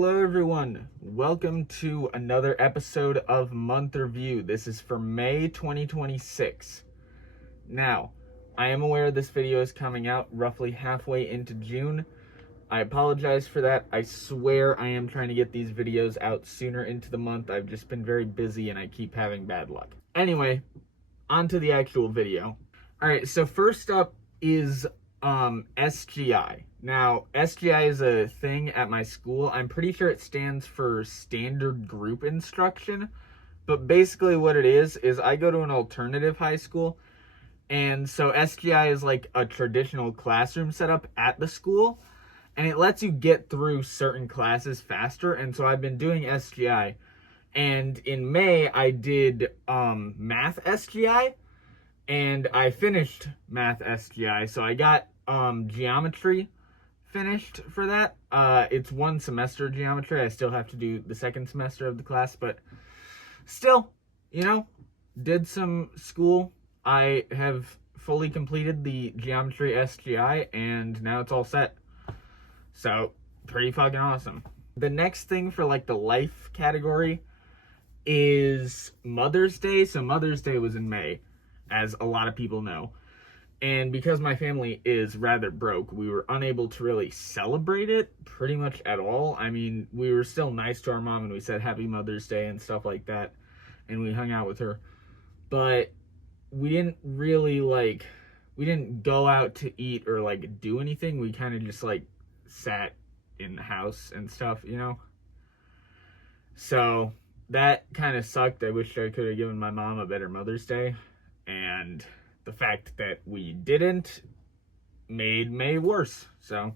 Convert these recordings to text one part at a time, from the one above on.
Hello everyone, welcome to another episode of Month Review. This is for May 2026. Now, I am aware this video is coming out roughly halfway into June. I apologize for that. I swear I am trying to get these videos out sooner into the month. I've just been very busy and I keep having bad luck. Anyway, on to the actual video. Alright, so first up is SGI. Now, SGI is a thing at my school. I'm pretty sure it stands for Standard Group Instruction. But basically what it is I go to an alternative high school. And so SGI is like a traditional classroom setup at the school. And it lets you get through certain classes faster. And so I've been doing SGI. And in May, I did Math SGI. And I finished Math SGI. So I got Geometry finished for that. It's one semester geometry. I still have to do the second semester of the class, but still, did some school. I have fully completed the Geometry SGI, and now it's all set. So, pretty fucking awesome. The next thing for like the life category is Mother's Day. So Mother's Day was in May, as a lot of people know. And because my family is rather broke, we were unable to really celebrate it pretty much at all. I mean, we were still nice to our mom and we said Happy Mother's Day and stuff like that. And we hung out with her. But we didn't really we didn't go out to eat or do anything. We kind of just sat in the house and stuff, So that kind of sucked. I wish I could have given my mom a better Mother's Day. And the fact that we didn't made May worse. So,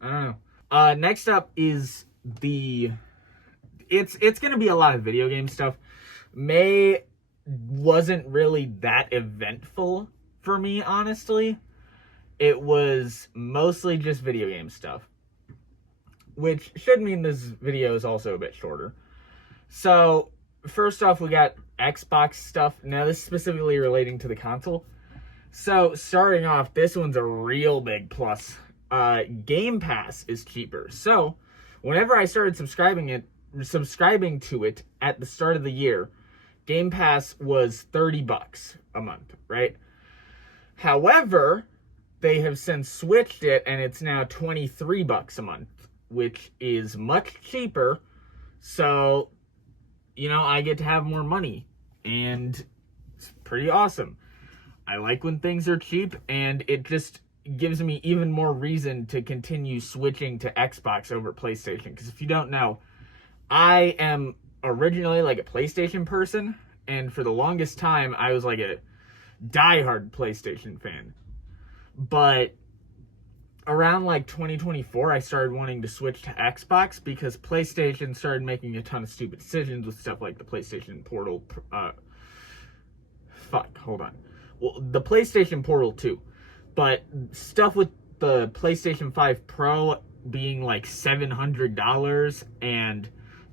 I don't know. Next up is it's going to be a lot of video game stuff. May wasn't really that eventful for me, honestly. It was mostly just video game stuff. Which should mean this video is also a bit shorter. So, first off, we got Xbox stuff. Now, this is specifically relating to the console. So, starting off, this one's a real big plus. Game Pass is cheaper. So, whenever I started subscribing to it at the start of the year, Game Pass was $30 a month, right? However, they have since switched it, and it's now $23 a month, which is much cheaper. So, I get to have more money, and it's pretty awesome. I like when things are cheap, and it just gives me even more reason to continue switching to Xbox over PlayStation. Because if you don't know, I am originally a PlayStation person, and for the longest time, I was a diehard PlayStation fan. But around 2024, I started wanting to switch to Xbox because PlayStation started making a ton of stupid decisions with stuff like the PlayStation Portal. Well, the PlayStation Portal 2. But stuff with the PlayStation 5 Pro being $700 and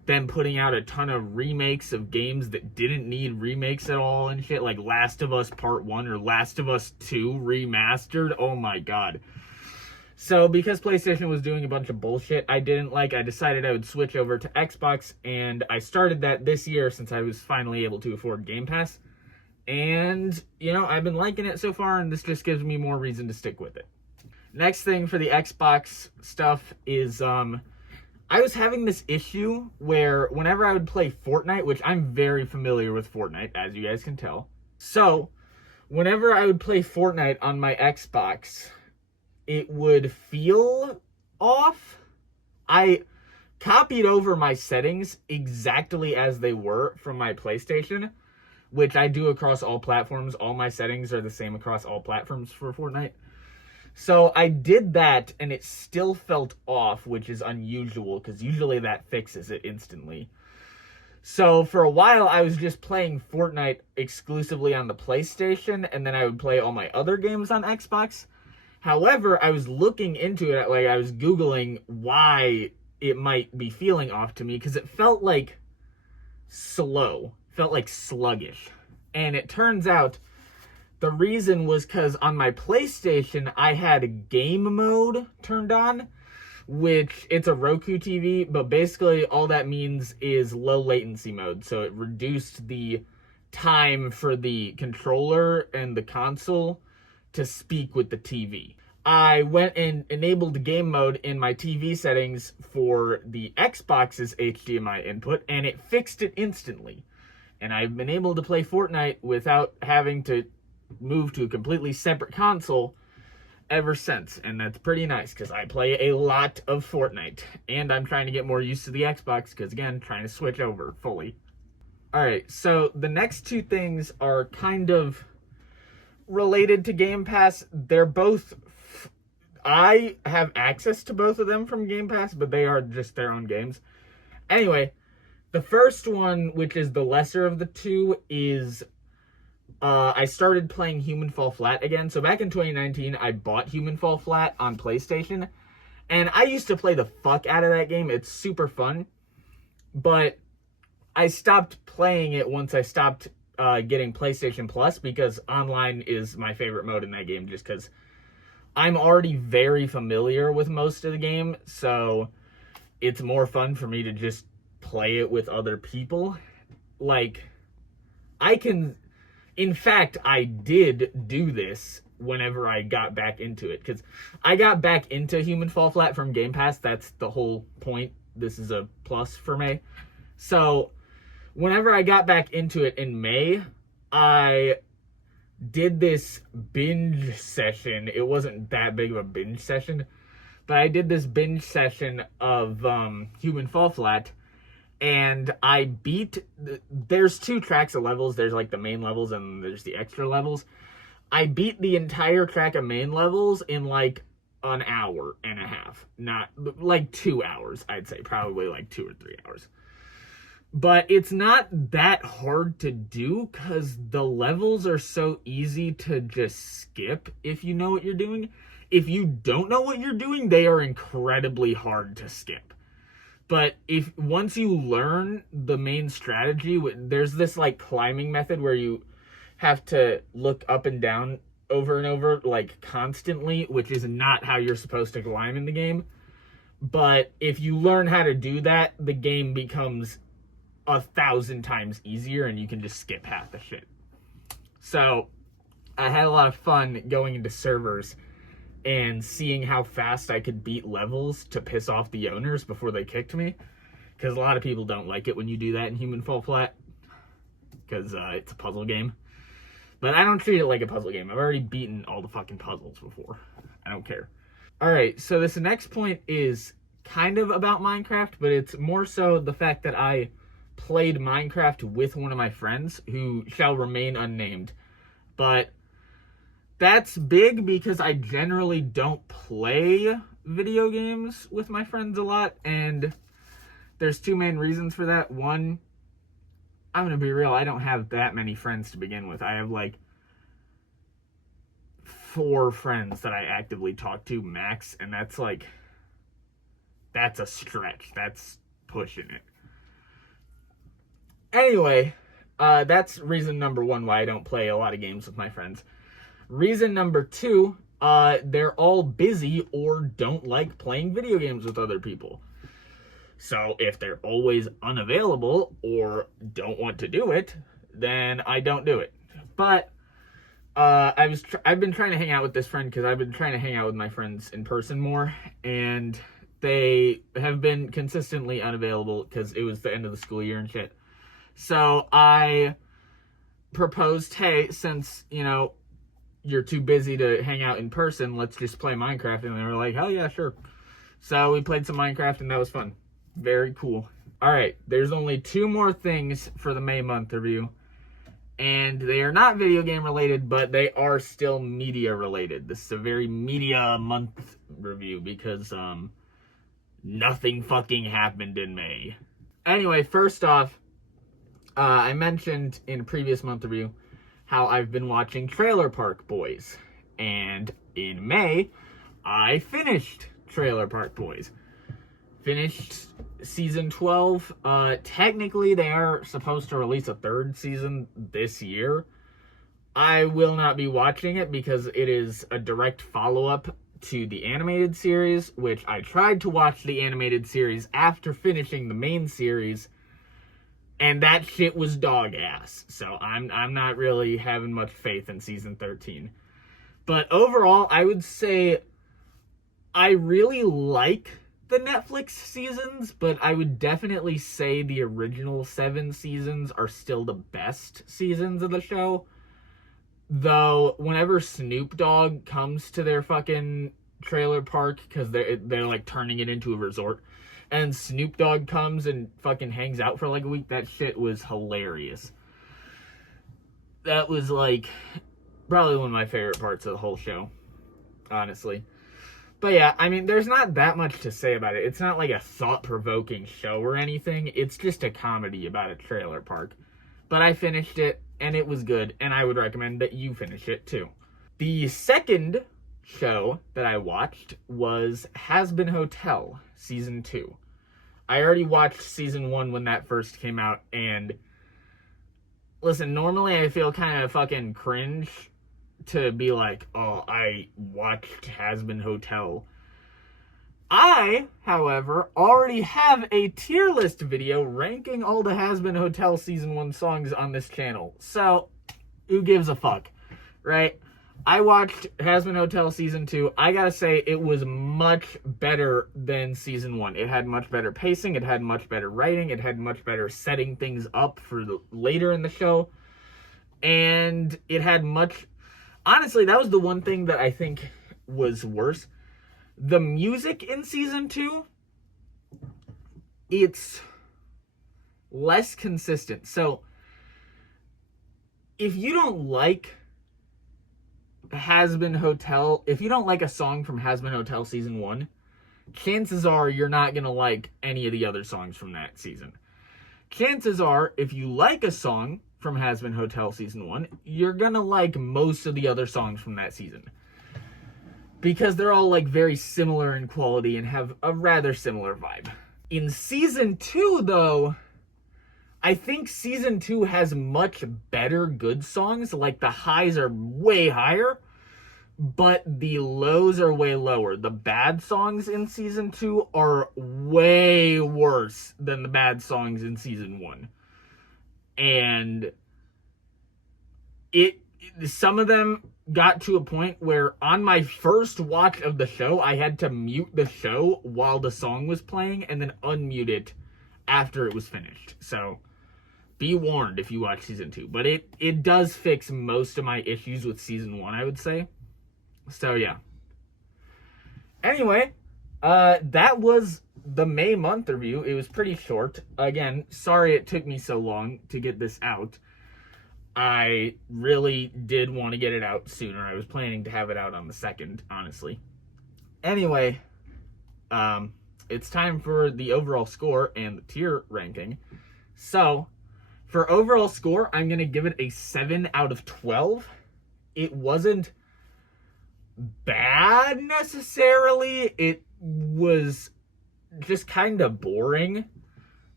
them putting out a ton of remakes of games that didn't need remakes at all and shit, like Last of Us Part 1 or Last of Us 2 remastered. Oh my god. So, because PlayStation was doing a bunch of bullshit I didn't like, I decided I would switch over to Xbox, and I started that this year since I was finally able to afford Game Pass. And, I've been liking it so far, and this just gives me more reason to stick with it. Next thing for the Xbox stuff is, I was having this issue where whenever I would play Fortnite, which I'm very familiar with Fortnite, as you guys can tell. So, whenever I would play Fortnite on my Xbox, it would feel off. I copied over my settings exactly as they were from my PlayStation, which I do across all platforms. All my settings are the same across all platforms for Fortnite. So I did that, and it still felt off, which is unusual, because usually that fixes it instantly. So for a while, I was just playing Fortnite exclusively on the PlayStation, and then I would play all my other games on Xbox. However, I was looking into it, I was Googling why it might be feeling off to me, because it felt slow. Felt sluggish. And it turns out the reason was because on my PlayStation I had game mode turned on, which it's a Roku TV, but basically all that means is low latency mode. So it reduced the time for the controller and the console to speak with the TV. I went and enabled game mode in my TV settings for the Xbox's HDMI input, and it fixed it instantly. And I've been able to play Fortnite without having to move to a completely separate console ever since. And that's pretty nice, because I play a lot of Fortnite. And I'm trying to get more used to the Xbox, because again, trying to switch over fully. Alright, so the next two things are kind of related to Game Pass. They're both... I have access to both of them from Game Pass, but they are just their own games. Anyway, the first one, which is the lesser of the two, is I started playing Human Fall Flat again. So back in 2019, I bought Human Fall Flat on PlayStation, and I used to play the fuck out of that game. It's super fun, but I stopped playing it once I stopped getting PlayStation Plus, because online is my favorite mode in that game, just because I'm already very familiar with most of the game, so it's more fun for me to just play it with other people. Like, in fact, I did do this whenever I got back into it, because I got back into Human Fall Flat from Game Pass. That's the whole point. This is a plus for me. So, whenever I got back into it in May, I did this binge session. It wasn't that big of a binge session, but I did this binge session of Human Fall Flat, and I beat... There's two tracks of levels. There's like the main levels and there's the extra levels. I beat the entire track of main levels in like an hour and a half. Not like 2 hours, I'd say. Probably like 2 or 3 hours. But it's not that hard to do, because the levels are so easy to just skip if you know what you're doing. If you don't know what you're doing, they are incredibly hard to skip. But once you learn the main strategy, there's this like climbing method where you have to look up and down over and over, like constantly, which is not how you're supposed to climb in the game. But if you learn how to do that, the game becomes 1,000 times easier, and you can just skip half the shit. So I had a lot of fun going into servers and seeing how fast I could beat levels to piss off the owners before they kicked me, because a lot of people don't like it when you do that in Human Fall Flat, because it's a puzzle game. But I don't treat it like a puzzle game. I've already beaten all the fucking puzzles before. I don't care. Alright, so this next point is kind of about Minecraft, but it's more so the fact that I played Minecraft with one of my friends, who shall remain unnamed. But that's big because I generally don't play video games with my friends a lot, and there's two main reasons for that. One, I'm gonna be real, I don't have that many friends to begin with. I have like 4 friends that I actively talk to max, and that's a stretch. That's pushing it. Anyway, that's reason number 1 why I don't play a lot of games with my friends. Reason number 2, they're all busy or don't like playing video games with other people. So if they're always unavailable or don't want to do it, then I don't do it. But I've been trying to hang out with this friend because I've been trying to hang out with my friends in person more, and they have been consistently unavailable because it was the end of the school year and shit. So I proposed, hey, since, you're too busy to hang out in person, let's just play Minecraft. And they were like, oh yeah, sure. So we played some Minecraft, and that was fun. Very cool. Alright, there's only 2 more things for the May month review. And they are not video game related, but they are still media related. This is a very media month review because nothing fucking happened in May. Anyway, first off, I mentioned in a previous month review how I've been watching Trailer Park Boys. And in May, I finished Trailer Park Boys. Finished season 12. Technically, they are supposed to release a 3rd season this year. I will not be watching it because it is a direct follow-up to the animated series, which I tried to watch the animated series after finishing the main series, and that shit was dog ass. So I'm not really having much faith in season 13. But overall, I would say I really like the Netflix seasons, but I would definitely say the original 7 seasons are still the best seasons of the show. Though, whenever Snoop Dogg comes to their fucking trailer park, because they're like turning it into a resort, and Snoop Dogg comes and fucking hangs out for like a week, that shit was hilarious. That was like probably one of my favorite parts of the whole show, honestly. But yeah, I mean, there's not that much to say about it. It's not like a thought-provoking show or anything. It's just a comedy about a trailer park. But I finished it, and it was good, and I would recommend that you finish it too. The second show that I watched was Has Been Hotel Season 2. I already watched Season 1 when that first came out, and listen, normally I feel kind of fucking cringe to be like, oh, I watched Has Been Hotel. I, however, already have a tier list video ranking all the Has Been Hotel Season 1 songs on this channel. So, who gives a fuck, right? I watched Has Been Hotel Season 2. I gotta say, it was much better than Season 1. It had much better pacing, it had much better writing, it had much better setting things up for later in the show. And it had much... Honestly, that was the one thing that I think was worse. The music in Season 2, it's less consistent. So, if you don't like Has Been Hotel, if you don't like a song from Has Been Hotel Season 1, chances are you're not going to like any of the other songs from that season. Chances are, if you like a song from Has Been Hotel Season 1, you're going to like most of the other songs from that season. Because they're all like very similar in quality and have a rather similar vibe. In Season 2, though, I think Season 2 has much better good songs. Like, the highs are way higher, but the lows are way lower. The bad songs in Season 2 are way worse than the bad songs in Season 1. And some of them got to a point where on my first watch of the show, I had to mute the show while the song was playing and then unmute it after it was finished. So be warned if you watch Season 2. But it does fix most of my issues with Season 1, I would say. So yeah. Anyway, that was the May month review. It was pretty short. Again, sorry it took me so long to get this out. I really did want to get it out sooner. I was planning to have it out on the 2nd, honestly. Anyway, it's time for the overall score and the tier ranking. So, for overall score, I'm going to give it a 7 out of 12. It wasn't bad necessarily. It was just kind of boring.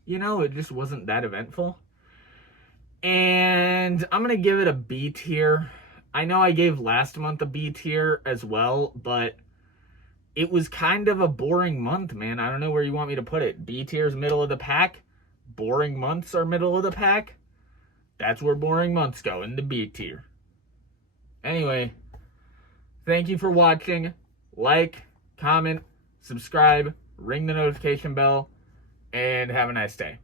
You know, it just wasn't that eventful. And I'm going to give it a B tier. I know I gave last month a B tier as well, but it was kind of a boring month, man. I don't know where you want me to put it. B tier's middle of the pack. Boring months are middle of the pack. That's where boring months go, in the B tier. Anyway, thank you for watching. Like, comment, subscribe, ring the notification bell, and have a nice day.